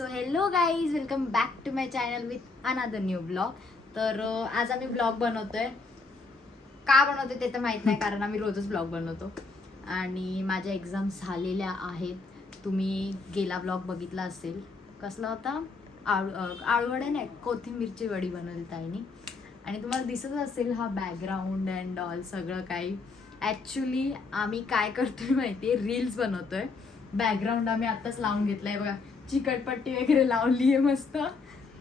So hello guys welcome back to my channel with another new blog. तर आज आम्ही blog बनवतोय. का बनवतोय ते तर माहीत नाही कारण आम्ही रोजच ब्लॉग बनवतो. आणि माझ्या एक्झाम झालेल्या आहेत. तुम्ही गेला ब्लॉग बघितला असेल. कसला होता? आळू आळूवडे नाही कोथिंबीरची वडी बनवली ताईनी. आणि तुम्हाला दिसत असेल हा बॅकग्राऊंड अँड ऑल सगळं काही. ॲक्च्युली आम्ही काय करतोय माहिती आहे रील्स बनवतोय. बॅकग्राऊंड आम्ही आत्ताच लावून घेतलंय बघा. चिकटपट्टी वगैरे लावली आहे मस्त.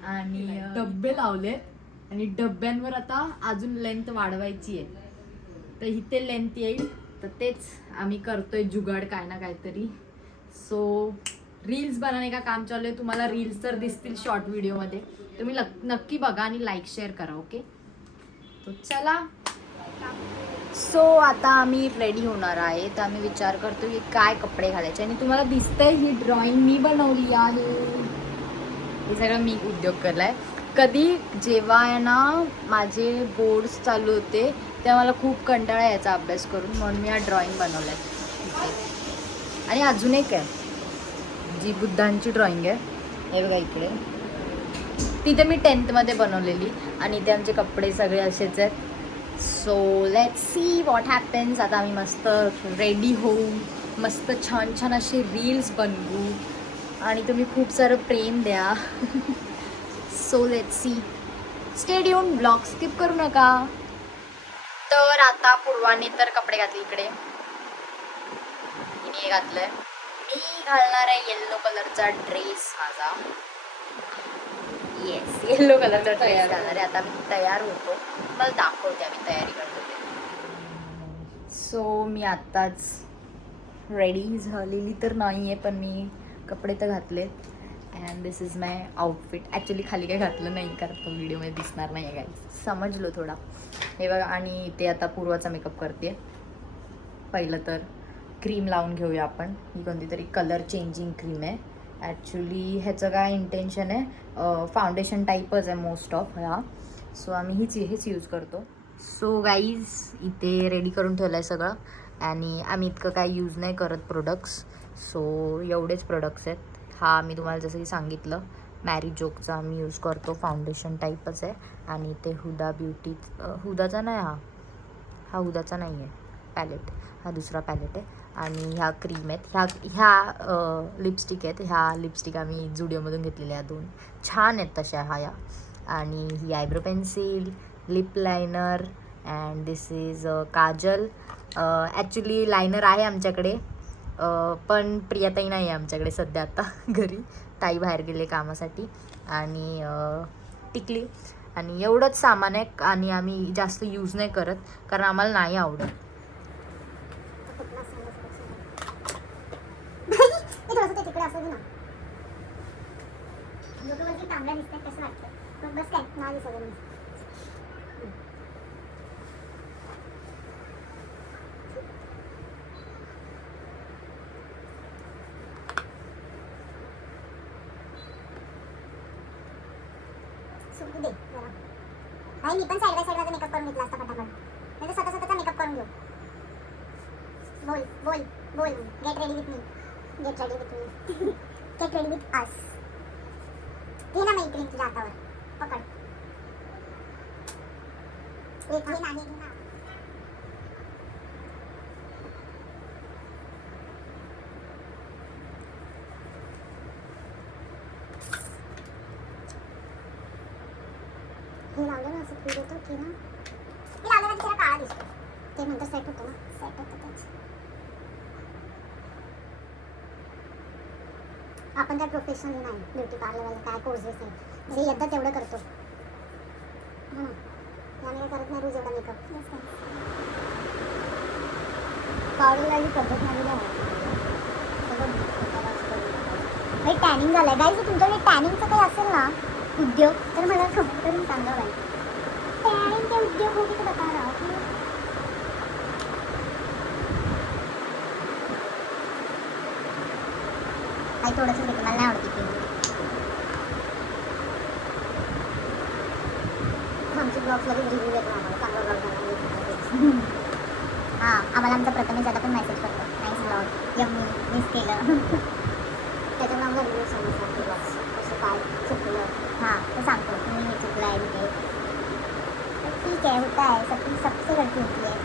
आणि डब्बे लावले आणि डब्यांवर आता अजून लेंथ वाढवायची आहे तर इथे लेंथ येईल. तर तेच आम्ही करतोय जुगाड काय ना काहीतरी. सो रील्स बनवणे का काम चालू आहे. तुम्हाला रील्स तर दिसतील शॉर्ट व्हिडिओमध्ये तुम्ही नक्की बघा आणि लाईक शेअर करा ओके तो चला. सो आता आम्ही रेडी होणार आहे. तर आम्ही विचार करतो की काय कपडे घालायचे. आणि तुम्हाला दिसतंय ही ड्रॉइंग मी बनवली आहे. हे सगळं मी उद्योग केला आहे कधी जेव्हा आहे ना माझे बोर्ड्स चालू होते तेव्हा मला खूप कंटाळा यायचा अभ्यास करून. म्हणून मी हा ड्रॉइंग बनवला आहे. आणि अजून एक आहे. जी बुद्धांची ड्रॉइंग आहे. हे बघा इकडे. तिथे मी टेन्थमध्ये बनवलेली. आणि इथे आमचे कपडे सगळे असेच आहेत. So let see what happens आता आम्ही मस्त रेडी होऊ. मस्त छान छान असे रील्स बनवू. आणि तुम्ही खूप सारं प्रेम द्या. So let see stadium blog skip करू नका. तर आता पूर्वाने तर कपडे घातले इकडे. मी हे घातलंय. मी घालणार आहे येल्लो कलरचा ड्रेस माझा. येस येल्लो कलरचा ड्रेस घालणार आहे. आता मी तयार होतो. मला दाखवते आम्ही तयारी करतो ते सो मी आत्ताच रेडी झालेली तर नाही आहे पण मी कपडे तर घातलेत. And this is my outfit actually खाली काही घातलं नाही कारण तो व्हिडिओमध्ये दिसणार नाही आहे काय समजलो थोडा. हे बघा आणि इथे आता पूर्वाचा मेकअप करते पहिलं तर क्रीम लावून घेऊया आपण. ही कोणती तरी कलर चेंजिंग क्रीम आहे. ॲक्च्युली ह्याचं काय इंटेन्शन आहे? फाउंडेशन टाईपच आहे मोस्ट ऑफ ह्या. सो आम्ही हीच हेच यूज करतो. सो गाईज इथे रेडी करून ठेवलं आहे सगळं. आणि आम्ही इतकं काय यूज नाही करत प्रोडक्ट्स सो एवढेच प्रोडक्ट्स आहेत. हा मी तुम्हाला जसं की सांगितलं मॅरी जोकचा आम्ही यूज करतो. फाउंडेशन टाईपच आहे. आणि ते हुदा ब्युटी हुदाचा नाही हा. हा हुदाचा नाही आहे पॅलेट हा दुसरा पॅलेट आहे. आणि ह्या क्रीम आहेत. ह्या ह्या लिपस्टिक आहेत. ह्या लिपस्टिक आम्ही जुडिओमधून घेतलेल्या दोन. छान आहेत तशा हा या. आणि ही eyebrow pencil lip liner and this is kajal. Actually liner आहे आमच्याकडे. पण प्रियाताई नाही आहे आमच्याकडे सध्या आता घरी. ताई बाहेर गेले कामासाठी. आणि टिकली. आणि एवढंच सामान आहे आणि आम्ही जास्त यूज नाही करत. कारण आम्हाला नाही आवडत मी थोडंसं ते तिकडे असं घे ना लोकवरती तांबड्या दिसतात कसं वाटतं मग बस काय नाही दिसत आहे मी सुकू दे जरा नाही मी पण साईड बाय साईड माझा मेकअप करून घेतला असता फटाफट. म्हणजे स्वतः स्वतःचा मेकअप करून घेऊ. बोल बोल बोल. Get ready with me get ready with me get ready with us घे ना मैत्रीण तुझ्या हातावर. पकड. एक घे ना घे घे ना हे लावलं ना असं फील मी लावलेला ना काळा दिसतो. ते नंतर सेट होतं ना सेट होतं तेच. आपण काय प्रोफेशनल नाही. ब्युटी पार्लरवाले काय कोर्सेस नाही. म्हणजे जे येतं तेवढं करतो. हो. ना काय करत नाही रोज एवढा मेकअप पावडर पद्धत नाही भाई टॅनिंग झालंय. गाईज तुमच्याकडे टॅनिंगचं काही असेल ना उद्योग तर मला खबर करून सांगा बाई. उद्योग हो तो बता रहा हूँ आई थोडंसं देते मला नाही आवडत ती आमचे ब्लॉग्स लगेच रिव्ह्यू देतो आम्हाला चांगला ब्लॉग हां आम्हाला आमचा प्रथमेश दादा पण मेसेज करतो नाईस ब्लॉग यम्मी मिस केलं त्याच्यामुळे आम्हाला रिव्ह्यू समजतात ब्लॉग्स ठीक है होता है सब होती है.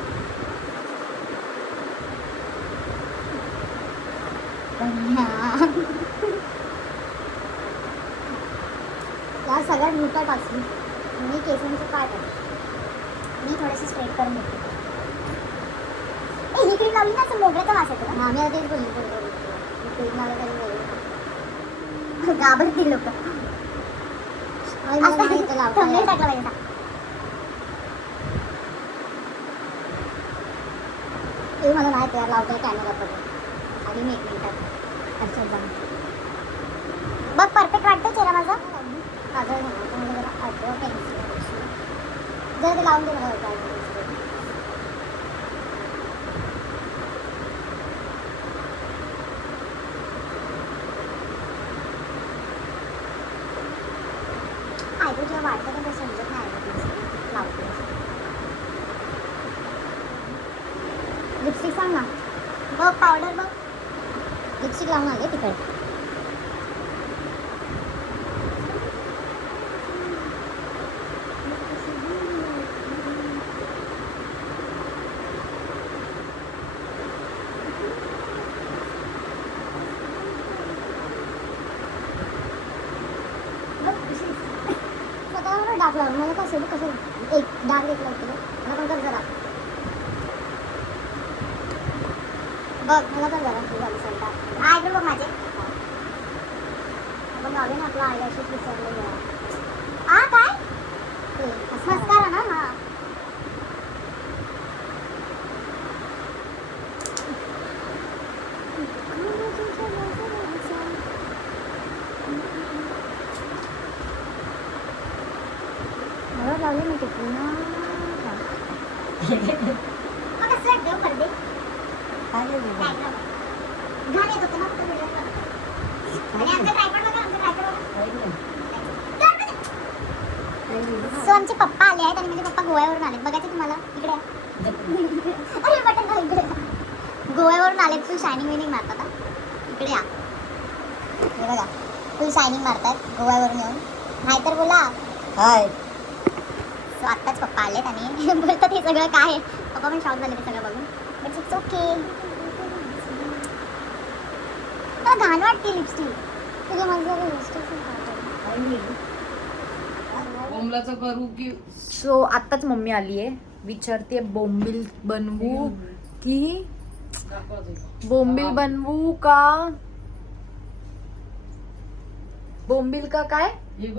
सगळ्यात मोठा टाचली मी केसांचं काय करते मी थोडेसे स्ट्रेट करून घेते. ही क्रीम लावली ना असं मोगऱ्याचा वास येतो ना आम्ही आता तेच बोलली क्रीम लावलं तरी बोलली. घाबरतील लोक. टाकला पाहिजे ते मला माहिती आहे लावतोय कॅमेरा पडून आणि मी एक मिनिटात अच्छा जाऊन बघ परफेक्ट वाटतं चेहरा माझा. माझा मला जरा पेन्सिल जरा ते लावून दे मला eyebrow pencil. आयब्रो जेव्हा वाढतं तेव्हा समजत नाही eyebrow pencil लावते लिपस्टिक सांग ना. बघ पावडर बघ. लिपस्टिक लावून आले तिकडे स्वतःवर डाग लावून मला कसं कसं एक डाग एक लावतो मला पण कर जरा बघ मला तर जरा तू झाली. सलटा आयब्रो बघ माझे? आपण लावले ना आपला आयलॅशेस विसरले आ काय? मस्कारा ना हा मला लावले ना ते पुन्हा कसं वाटतं पडदे घाण येत होतं ना फक्त व्हिडिओ आणि आमचं ट्रायपॉड बघा सो आमचे पप्पा आले आहेत आणि माझे पप्पा गोव्यावरून आले. बघायचे तुम्हाला. इकडे. अरे बटन इकडे. गोव्यावरून आले फुल शायनिंग विनिंग मारतात. इकडे या. हे बघा. फुल शायनिंग मारतात गोव्यावरून येऊन. हाय तर बोला. हाय. सो आत्ताच पप्पा आलेत आणि बोलतात हे सगळं काय पप्पा पण शॉक झाले ते सगळं बघून. It's okay. मला घाण वाटते लिपस्टिक तुझ्या माझं लिपस्टिक कोंबलाचं करू की सो आत्ताच मम्मी आली आहे विचारते बोंबील बनवू की बोंबील बनवू का? बोंबील का काय? हे.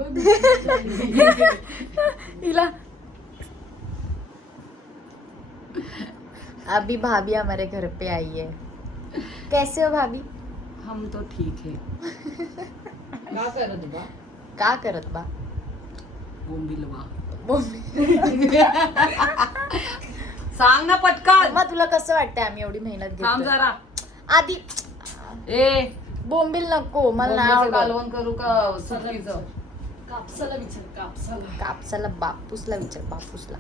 हिला अभी भाभी हमारे घर पे आई है। कैसे हो भाभी? हम तो ठीक है। का करत बा का करत बा बोंबील बा बोंबील सांग ना पटकन। मग तुला कसं वाटतंय आम्ही एवढी मेहनत थांब घेतो जरा. आधी ए. बोंबील नको मला नाही आवडत. कालवण करू का सुकीचं? कापसाला विचार कापसाला. कापसाला बापूसला विचार बापूसला.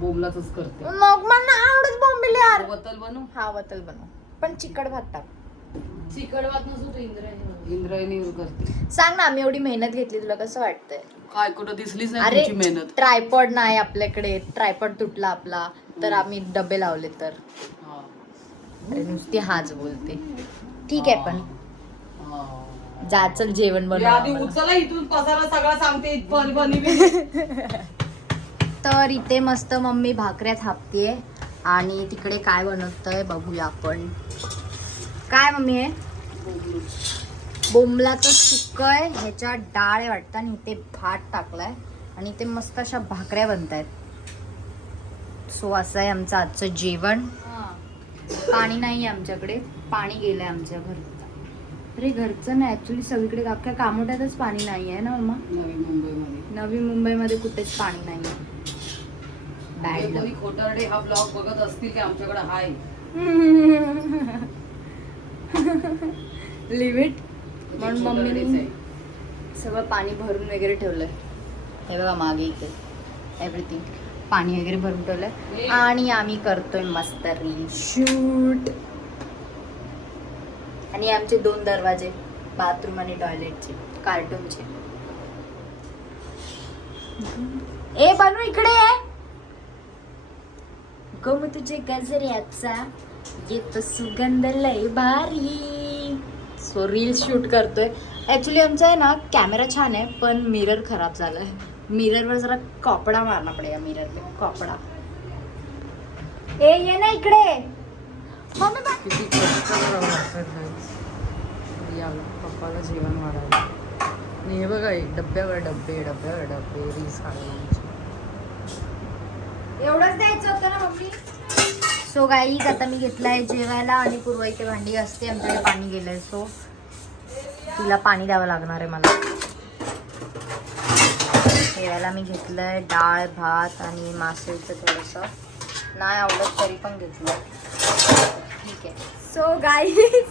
बोंबलाच करते. मग मला आवडत बोंबील यार. वतल बनू? हा वतल बनव पण चिकट भात टाक चिकड वाट नसतो इंद्रायणी इंद्रायणी करते. सांग ना आम्ही एवढी मेहनत घेतली तुला कसं वाटतंय? काय कुठं दिसलीच नाही अरे तुमची मेहनत. ट्रायपॉड नाही आपल्याकडे. ट्रायपॉड तुटला आपला. तर आम्ही डबे लावले तर. हा. अरे नुसती हाच बोलते. ठीक आहे पण. हा. जा चल जेवण हे आधी बनव उचला इथून पसारा सगळा सांगते इथपर्यंत बनी बी. तर इथे मस्त मम्मी भाकऱ्या थापतीये. आणि तिकडे काय बनवतंय बघूया आपण. काय मम्मी आहे बोंबलाचं सुक्क आहे ह्याच्यात डाळ आहे वाटतं आणि इथे भात टाकलाय. आणि इथे मस्त अशा भाकऱ्या बनत आहेत सो असं आहे आमचं आजचं जेवण. पाणी नाही आहे आमच्याकडे. पाणी गेलंय आमच्या घरचं अरे घरचं नाही ऍक्च्युली सगळीकडे अख्ख्या कामोट्यातच पाणी नाही आहे ना मम्मा नवी मुंबईमध्ये. नवी मुंबईमध्ये कुठेच पाणी नाही आहे बॅड कोणी खोटारडे हा ब्लॉग बघत असतील की आमच्याकडे हाय? लिमिट म्हणून मम्मीने. सगळं पाणी भरून वगैरे ठेवलंय. हे बघा मागे इथे. एव्हरीथिंग पाणी वगैरे भरून ठेवलंय. आणि आम्ही करतोय मस्त रील शूट आणि आमचे दोन दरवाजे बाथरूम आणि टॉयलेटचे कार्टूनचे ए बनू इकडे आहे हुकम तुझे गजऱ्याचा येतो सुगंध लय भारी. सो रील शूट करतोय. ॲक्च्युली आमचा आहे ना कॅमेरा छान आहे पण मिरर खराब झाला आहे मिररवर जरा कपडा मारणा पडेगा मिररला पे ए ये ना इकडे. किती कष्ट करावं लागतात guys. याला पप्पाला जेवण वाढायला. आणि हे बघा हे डब्यावर डब्बे डब्यावर डब्बे रीस आमची एवढंच द्यायचं होतं ना मम्मी? सो गाईज आता मी घेतलाय जेवायला आणि पूर्वा इथे भांडी असते आमच्याकडे पाणी गेलंय. सो तिला पाणी द्यावं लागणार आहे मला. जेवायला मी घेतलंय डाळ भात आणि मासळीचं थोडंसं. नाही आवडत तरी पण घेतलं ठीक आहे. सो गाईज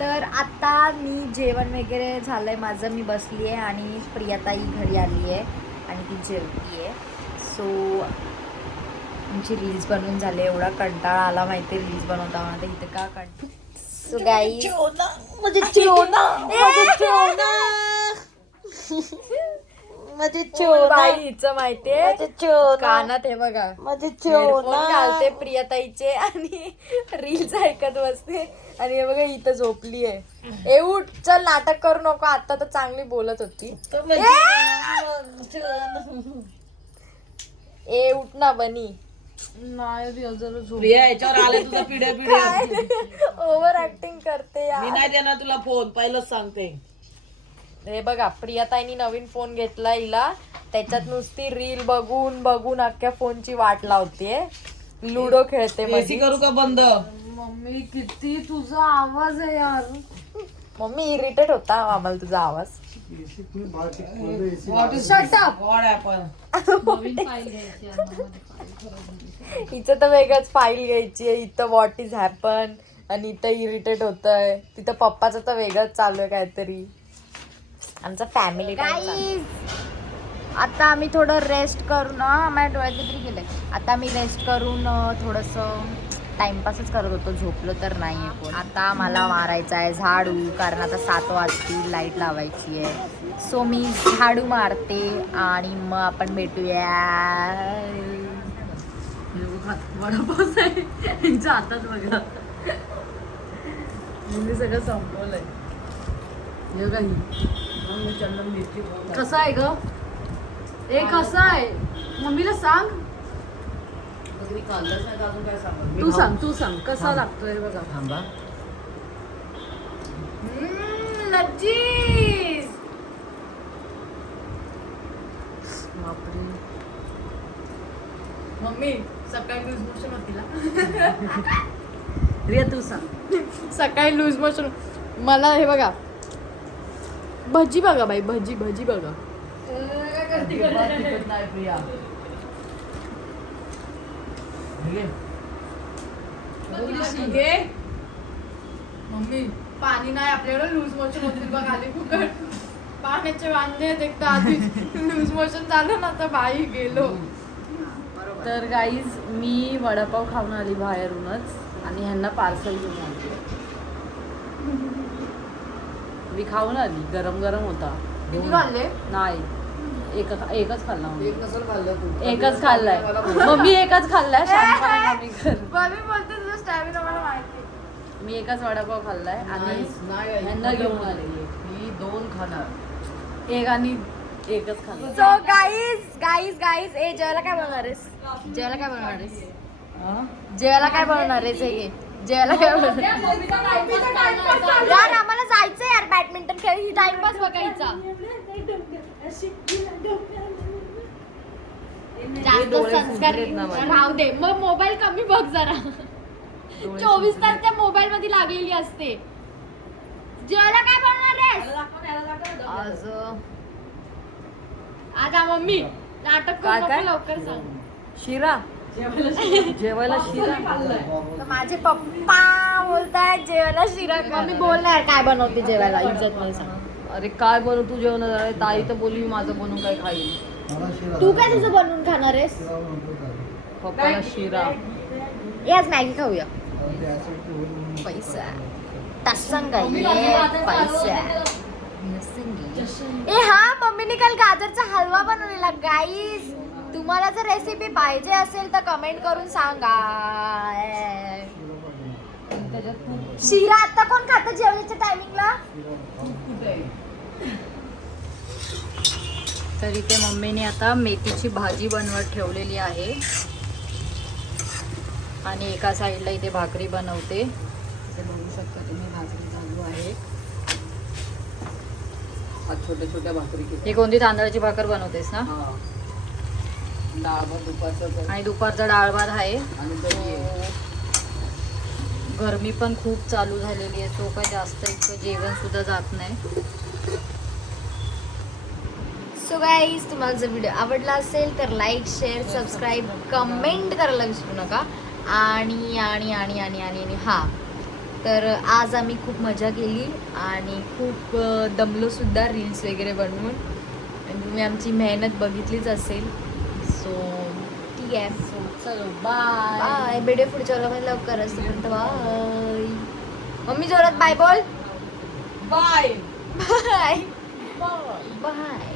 तर आता मी जेवण वगैरे झालंय माझं. मी बसली आहे आणि प्रियाताई घरी आली आहे आणि ती जेवती आहे सो आमची रील्स बनवून झाले. एवढा कंटाळा आला माहिती रील्स बनवता म्हणा इथं का कंटाळा सो गाई म्हणजे हिचं माहितीये. कानात हे बघा. हेडफोन घालते प्रियताईचे आणि रील्स ऐकत बसते. आणि हे बघा इथं झोपली आहे ए उठ चल नाटक करू नको. आता तर चांगली बोलत होती. ए! उठ ना बनी. प्रिया याच्यावर आले तुझं पिढ्या पिढ्या. ओव्हर ऍक्टिंग करते मी यार नाही देणार तुला फोन पहिलंच सांगते. हे बघा प्रियाताईनी नवीन फोन घेतला हिला. त्याच्यात नुसती रील बघून बघून अख्ख्या फोनची वाट लावते लुडो खेळते एसी मधी. करू का बंद? मम्मी किती तुझा आवाज आहे यार. मम्मी इरिटेट होता आम्हाला तुझा आवाज. गॉड आपण हिचं तर वेगळंच फाईल घ्यायची आहे. इथं व्हॉट इज हॅपन आणि इथं इरिटेट होत आहे तिथं पप्पाचं तर वेगळंच चालू आहे काहीतरी. आमचा फॅमिली आता आम्ही थोडं रेस्ट करून माझ्या डोळ्यात तरी गेलंय आता आम्ही रेस्ट करून थोडंसं टाइमपासच करत होतो. झोपलो तर नाही आहे कोण. आता मला मारायचं आहे झाडू कारण आता सात वाजतील लाइट लावायची आहे. सो मी झाडू मारते आणि मग आपण भेटूया. हातात बघा मी सगळं संपवलंय. कसं आहे ग? ए कसं आहे? मम्मीला सांग. तू सांग तू सांग. कसा. लागतोय बघा. थांबा. बापरे. मम्मी सकाळी लूज मोशन होती ना रिया तू सांग. सकाळी लूज मोशन. मला हे बघा भजी बघा बाई भजी भजी बघा. मम्मी पाणी नाही आपल्याकडे लूज मोशन होतील बघ आली फुकट पाण्याचे वांदे आहेत एक तर आधी. लूज मोशन झालं ना तर बाई गेलो. तर गाईज मी वडापाव खाऊन आली बाहेरूनच आणि ह्यांना पार्सल घेऊन आली. मी खाऊन आली गरम गरम होता. किती खाल्ले? नाही. एक एकच खाल्ला. एक नसेल खाल्लं तू. एकच खाल्लाय. मम्मी एकच खाल्लाय शहाणपणा कमी कर. मम्मी बोलते तुझा स्टॅमिना मला माहिती मी एकच वडापाव खाल्लाय आणि नाही, नाही, ह्यांना घेऊन आली. मी दोन खाणार. एक आणि एकच खाल्ला सो गाईज गाईज गाईज ए जेवायला काय बनवणार आहेस? जेवायला काय बनवणार आहेस? जेवायला काय बनवणार आहेस? हे घे. जेवायला काय बनवणार यार आम्हाला जायचं यार बॅडमिंटन खेळ. ही टाइमपास बघायचा. जास्त संस्कार. राहू दे. मग मोबाईल कमी बघ जरा. चोवीस. तास त्या मोबाईल मध्ये लागलेली असते. जेवायला काय बनवणार आज आज आ मम्मी नाटक लवकर सांग. शिरा. जेवायला शिरा. माझे पप्पा बोलतायत जेवायला शिरा मम्मी बोलणार काय बनवते जेवायला? इज्जत नाही सांग. अरे काय बनवू तू जेवण? अरे ताई तर बोलली माझं बनवून काय खाईल. तू काय तुझं बनवून खाणार आहेस? पप्पाला शिरा. ए आज मॅगी खाऊया. पैसा. पैसा. ए हा मम्मीने काल गाजरचा हलवा बनवलेला गाईस तुम्हाला जर रेसिपी पाहिजे असेल तर कमेंट करून सांगा. शिरा आता कोण खातं जेवणाच्या टायमिंगला तर इथे मम्मीने आता मेथीची भाजी बनवत ठेवलेली आहे. आणि एका साईडला इथे भाकरी बनवते. इथे बघू शकता तुम्ही भाकरी चालू आहे. आज छोट्या छोट्या भाकरी ही कोणती तांदळाची भाकर बनवतेस ना हा डाळ भात दुपारचं कर. आणि दुपारचा डाळ भात आहे. गरमी पण खूप चालू झालेली आहे. तो काय जास्त इतकं जेवण सुद्धा जात नाही. सो गाईज तुम्हाला जर व्हिडिओ आवडला असेल तर लाईक शेअर सबस्क्राईब कमेंट करायला विसरू नका. आणि आणि आणि आणि आणि आणि हां. तर आज आम्ही खूप मजा केली आणि खूप अ, दमलो सुद्धा रील्स वगैरे बनवून. आणि तुम्ही आमची मेहनत बघितलीच असेल. सो ठीक आहे. चलो बाय बाय भेटूया पुढच्या व्हिडिओमध्ये लवकरच तोपर्यंत बाय मम्मी जोरात बाय बोल. Bye bye bye bye